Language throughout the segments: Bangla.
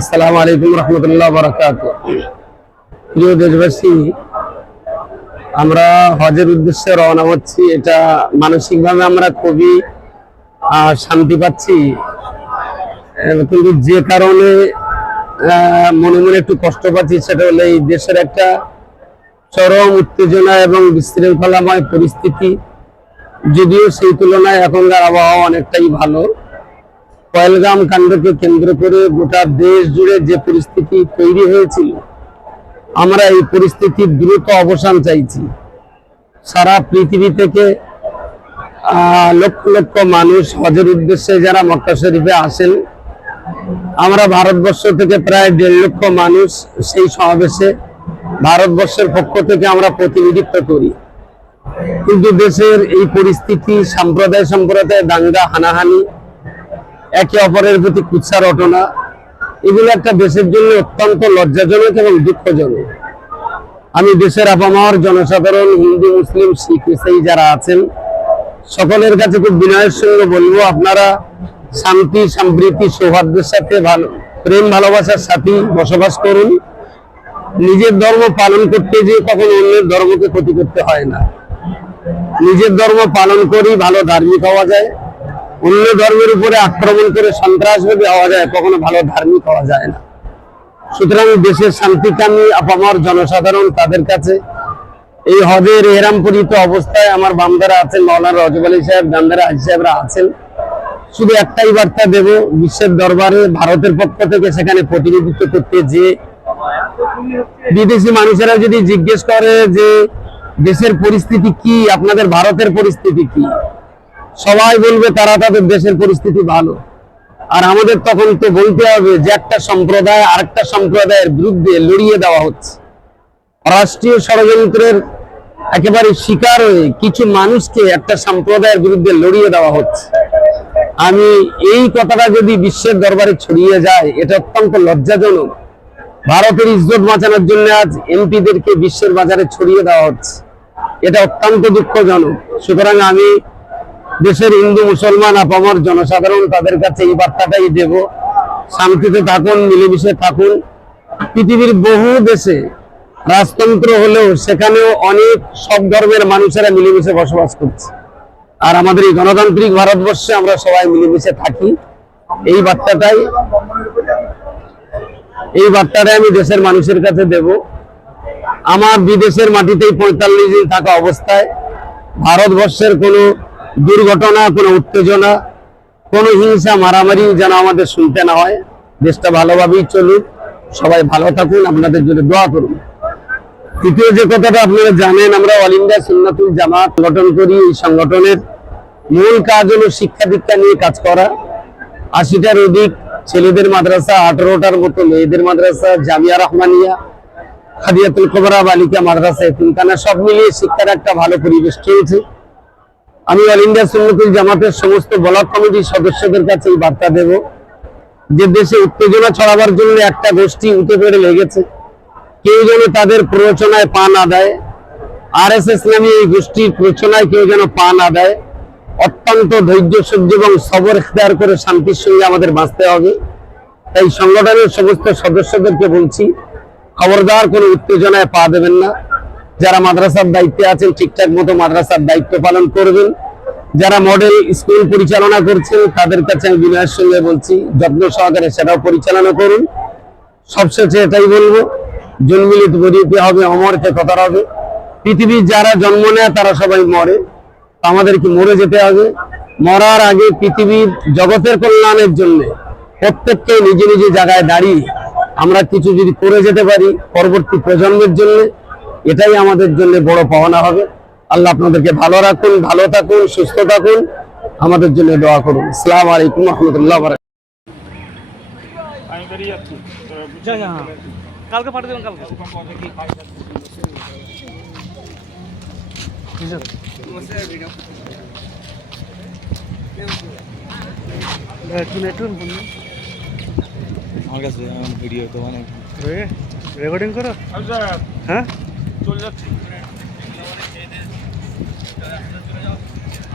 আসসালামু আলাইকুম রহমতুল্লাহ বরাকাত প্রিয় দেশবাসী, আমরা হজের উদ্দেশ্যে রওনা হচ্ছি। এটা মানসিকভাবে আমরা খুবই শান্তি পাচ্ছি। কিন্তু যে কারণে মনে মনে একটু কষ্ট পাচ্ছি, সেটা হলো এই দেশের একটা চরম উত্তেজনা এবং বিশৃঙ্খলাময় পরিস্থিতি। যদিও সেই তুলনায় এখনকার আবহাওয়া অনেকটাই ভালো। পয়েলগাম কাণ্ডকে কেন্দ্র করে গোটা দেশ জুড়ে যে পরিস্থিতি তৈরি হয়েছিল, আমরা এই পরিস্থিতির দ্রুত অবসান চাইছি। সারা পৃথিবী থেকে লক্ষ লক্ষ মানুষ হজের উদ্দেশ্যে যারা মক্কা শরীফে আসেন, আমরা ভারতবর্ষ থেকে প্রায় দেড় লক্ষ মানুষ সেই সমাবেশে ভারতবর্ষের পক্ষ থেকে আমরা প্রতিনিধিত্ব করি। কিন্তু দেশের এই পরিস্থিতি, সম্প্রদায় সম্প্রদায় দাঙ্গা, হানাহানি একে অপরের প্রতি কুৎসা রটনা এগুলো একটা দেশের জন্য অত্যন্ত লজ্জাজনক এবং দুঃখজনক। আমি দেশের আপামার জনসাধারণ, হিন্দু, মুসলিম, শিখ, ইসাই যারা আছেন, সকলের কাছে খুব বিনয়ের সঙ্গে বলব, আপনারা শান্তি, সম্প্রীতি, সৌহার্দ্যের সাথে ভালো প্রেম, ভালোবাসার সাথে বসবাস করুন। নিজের ধর্ম পালন করতে গিয়ে কখনো অন্যের ধর্মকে ক্ষতি করতে হয় না। নিজের ধর্ম পালন করি ভালো ধার্মিক হওয়া যায়। অন্য ধর্মের উপরে আক্রমণ করে সন্ত্রাসবাদী হওয়া যায়, কখনো ভালো ধার্মিক হওয়া যায় না। সুতরাং দেশের শান্তিকামী, আপামার জনসাধারণ তাদের কাছে এই হজের এরামপরিত অবস্থায় আমার বামদারা আছেন মৌলানা রজব আলী সাহেব, গান্ধারা আজি সাহেবরা আছেন। শুধু একটাই বার্তা দেব, বিশ্বের দরবারে ভারতের পক্ষ থেকে সেখানে প্রতিনিধিত্ব করতে যে বিদেশি মানুষেরা যদি জিজ্ঞেস করে যে দেশের পরিস্থিতি কি, আপনাদের ভারতের পরিস্থিতি কি সবাই বলবে তারা তাদের দেশের পরিস্থিতি ভালো। আর আমাদের তখন তো বলতে হবে যে একটা সম্প্রদায় আরেকটা সম্প্রদায়ের বিরুদ্ধে লড়িয়ে দেওয়া হচ্ছে। রাষ্ট্রীয় ষড়যন্ত্রের একেবারে শিকার হয়ে কিছু মানুষকে একটা সম্প্রদায়ের বিরুদ্ধে লড়িয়ে দেওয়া হচ্ছে। আমি এই কথাটা যদি বিশ্বের দরবারে ছড়িয়ে যায়, এটা অত্যন্ত লজ্জাজনক। ভারতের ইজ্জত বাঁচানোর জন্য আজ এমপিদেরকে বিশ্বের বাজারে ছড়িয়ে দেওয়া হচ্ছে। এটা অত্যন্ত দুঃখজনক। সুতরাং আমি দেশের হিন্দু, মুসলমান, আপামর জনসাধারণ তাদের কাছে এই বার্তাটাই দেব। শান্তিতে থাকুন, মিলেমিশে থাকুন। পৃথিবীর বহু দেশে রাজতন্ত্র হলেও সেখানেও অনেক সব ধর্মের মানুষেরা মিলেমিশে বসবাস করছে। আর আমাদের এই গণতান্ত্রিক ভারতবর্ষে আমরা সবাই মিলেমিশে থাকি। এই বার্তাটাই এই বার্তাটাই আমি দেশের মানুষের কাছে দেব। আমার বিদেশের মাটিতেই পঁয়তাল্লিশ দিন থাকা অবস্থায় ভারতবর্ষের কোনো দুর্ঘটনা, কোনো উত্তেজনা, কোনো হিংসা, মারামারি যেন আমাদের শুনতে না হয়। দেশটা ভালোভাবেই চলুক। সবাই ভালো থাকুন, আপনাদের জন্য দোয়া করুন। তৃতীয় যে কথাটা আপনারা জানেন, আমরা অল ইন্ডিয়া সুন্নাতুল জামাত গঠন করি। এই সংগঠনের মূল কাজ হলো শিক্ষা দীক্ষা নিয়ে কাজ করা। আশিটার অধিক ছেলেদের মাদ্রাসা, আঠারোটার মতো মেয়েদের মাদ্রাসা, জামিয়া রহমানিয়া, খাদিয়াতুল কবরা, বালিকা মাদ্রাসা এতিমখানা সব মিলিয়ে শিক্ষার একটা ভালো পরিবেশ চলছে। আমি অল ইন্ডিয়া সুন্নতুল জামাতের সমস্ত ব্লক কমিটির সদস্যদের কাছে এই বার্তা দেব যে দেশে উত্তেজনা ছড়াবার জন্য একটা গোষ্ঠী উঠে পড়ে লেগেছে। কেউ যেন তাদের প্ররোচনায় পা না দেয়। আর এস এস নামে এই গোষ্ঠীর প্ররোচনায় কেউ যেন পা না দেয়। অত্যন্ত ধৈর্য, সহ্য এবং সবর ইখতিয়ার করে শান্তির সঙ্গে আমাদের বাঁচতে হবে। তাই সংগঠনের সমস্ত সদস্যদেরকে বলছি, খবরদার কোনো উত্তেজনায় পা দেবেন না। যারা মাদ্রাসার দায়িত্বে আছেন, ঠিকঠাক মতো মাদ্রাসার দায়িত্ব পালন করবেন। যারা মডেল স্কুল পরিচালনা করছেন, তাদের কাছে আমি বিনয়ের সঙ্গে বলছি, যত্ন সহকারে সেটাও পরিচালনা করুন। সবশেষে এটাই বলব, জন্মিলিত গরিবকে হবে, অমরকে কথা হবে। পৃথিবীর যারা জন্ম নেয়, তারা সবাই মরে। আমাদেরকে মরে যেতে হবে। মরার আগে পৃথিবীর জগতের কল্যাণের জন্য প্রত্যেককে নিজে নিজে জায়গায় দাঁড়িয়ে আমরা কিছু যদি করে যেতে পারি, পরবর্তী প্রজন্মের জন্য এটাই আমাদের জন্য বড় পাওনা হবে। আল্লাহ আপনাদেরকে ভালো রাখুন ভালো থাকুন সুস্থ থাকুন। আমাদের জন্য দোয়া করুন। আসসালামু আলাইকুম রহমতুল্লাহ হ্যাঁ। কালকে পাঠিয়ে দেবেন আমার কাছে ভিডিও তো অনেক। রেকর্ডিং করো। হ্যাঁ? চলে যাচ্ছি।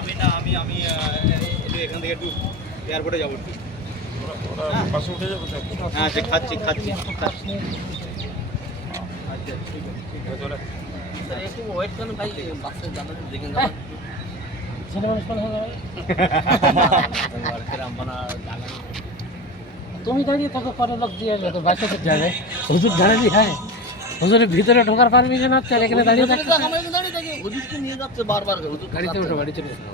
আমি না আমি আমি এখান থেকে একটু এয়ারপোর্টে যাব একটু। হ্যাঁ সে খাচ্ছি খাচ্ছি তুমি দাঁড়িয়ে থাকো পরে লোক দিয়ে আসবে তো বাচ্চাদের যাবে। হুজুর দাঁড়াবি হ্যাঁ। হুজুরের ভিতরে ঢোকার পারমিশন আছে আর এখানে দাঁড়িয়ে থাকতে হুজুরকে নিয়ে যাচ্ছে বারবার হুজুর গাড়িতে উঠো গাড়িতে উঠো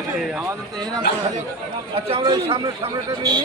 আসছে আচ্ছা আমরা সামনে সামনেটা নিয়ে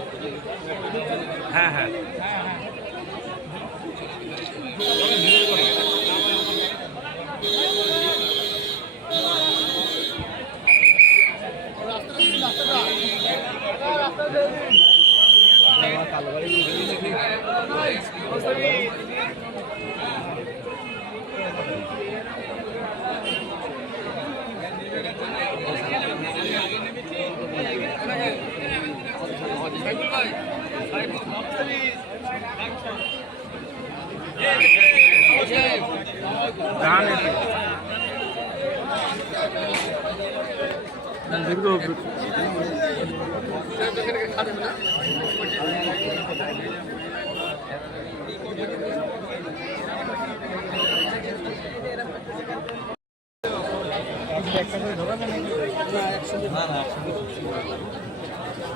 হ্যাঁ হ্যাঁ। নিই এক জায়গায় নিয়ে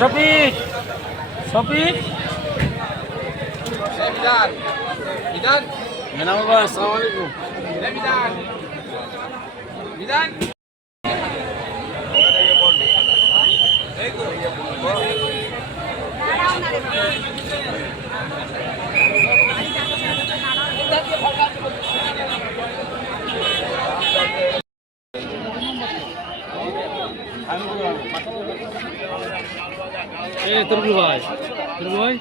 সফিক সফিক মেনামুল ভাই আসসালামু আলাইকুম। এ তুরবুল ভাই তুরবুল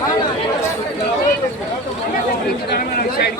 ভাই সাইড